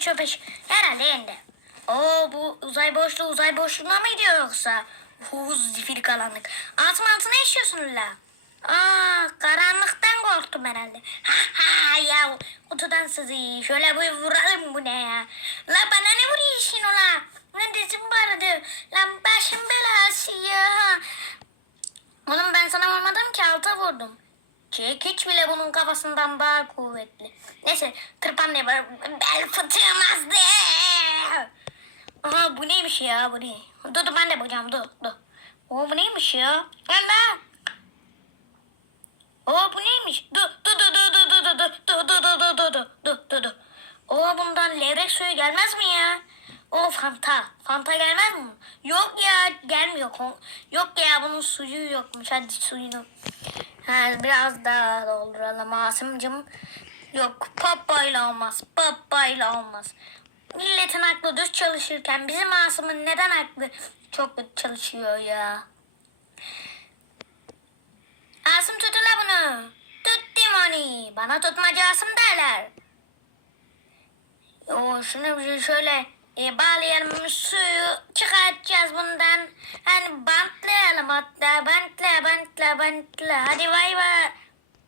3'e 5. Herhalde yendi. Oo bu uzay boşluğu uzay boşluğuna mı gidiyor yoksa? Huz zifiri karanlık. Altın altına yaşıyorsun la. Aa karanlıktan korktum herhalde. Ha ha ya odadan sizi şöyle bir vuralım bu ne ya. La bana ne vuruyorsun ola? Ne dizim vardı. Lan başım belası ya. Oğlum ben sana vurmadım ki alta vurdum. Çekiç bile bunun kafasından daha kuvvetli. Neyse tırpan ne var? Bel fıtığım azdı. Aha bu neymiş ya bu ne? Dur dur ben de bakacağım dur dur. O bu neymiş ya? Lan lan. O bu neymiş? Dur dur dur dur dur dur dur dur dur dur dur dur dur dur dur dur. O bundan levrek suyu gelmez mi ya? Fanta. Fanta gelmez mi? Yok ya gelmiyor. Yok ya bunun suyu yokmuş. Hadi suyunu. Ha, biraz daha dolduralım Asım'cım. Yok papayla olmaz. Papayla olmaz. Milletin aklı düz çalışırken bizim Asım'ın neden aklı çok kötü çalışıyor ya? Asım tutula bunu. Tuttum onu. Bana tutmaca Asım derler. O şunu şöyle e, bağlayalım suyu çıkartacağız bundan. Hani bantlayalım hatta bantla bantla bantla. Hadi vay vay.